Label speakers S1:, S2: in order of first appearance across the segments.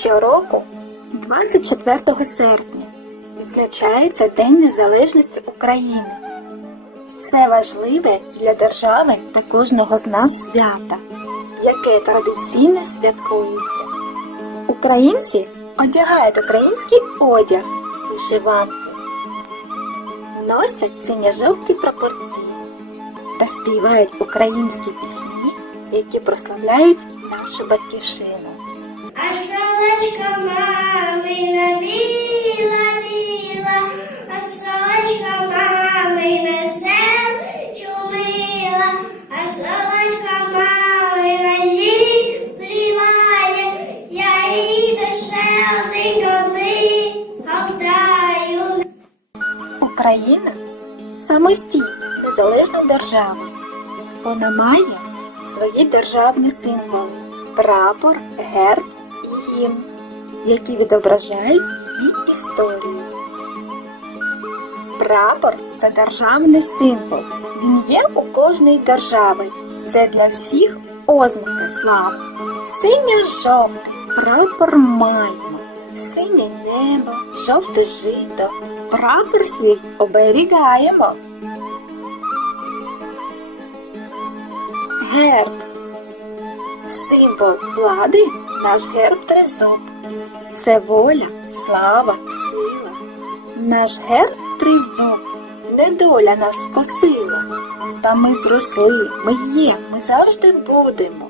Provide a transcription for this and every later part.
S1: Щороку, 24 серпня, відзначається День Незалежності України. Це важливе для держави та кожного з нас свята, яке традиційно святкується. Українці одягають український одяг вишиванки, носять синьо-жовті прапорці та співають українські пісні, які прославляють нашу батьківщину.
S2: А сонечко мамина біла, біла, а сонечко мамина серцю мила, а сонечко мамина зігріває, я їй веселенько галтаю.
S1: Україна самостійна незалежна держава. Вона має свої державні символи прапор, герб гімн, які відображають її історію. Прапор це державний символ. Він є у кожної держави. Це для всіх ознаки слави. Синьо-жовтий прапор маємо, синє небо, жовте жито, прапор свій оберігаємо. Герб. Символ влади наш герб тризуб. Це воля, слава, сила. Наш герб тризуб. Недоля нас скосила. Та ми зросли, ми є, ми завжди будемо.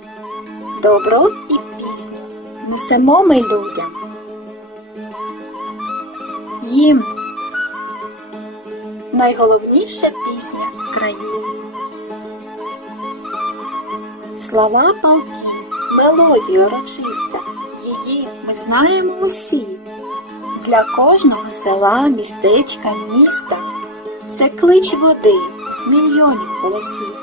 S1: Добро і пісню несемо ми людям. Їм найголовніша пісня країни. Слова палки, мелодія урочиста, її ми знаємо усі. Для кожного села, містечка, міста це клич води з мільйонів голосів.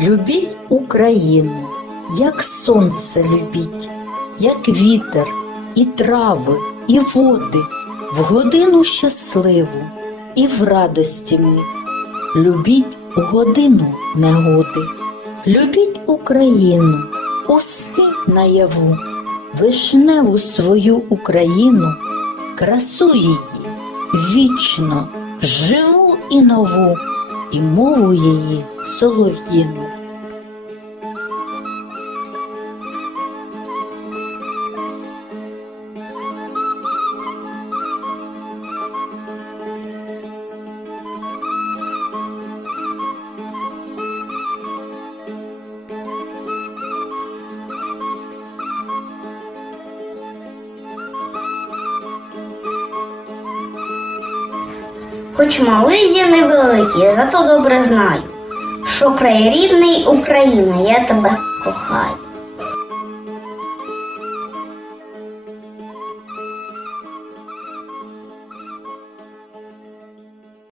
S3: Любіть Україну, як сонце любіть, як вітер, і трави, і води, в годину щасливу і в радості мить. Любіть у годину негоди, любіть Україну у сні наяву, вишневу свою Україну, красу її вічно, живу і нову, і мову її солов'їну.
S2: Хоч малий є невеликий, зато добре знаю, що край рідний Україна, я тебе кохаю.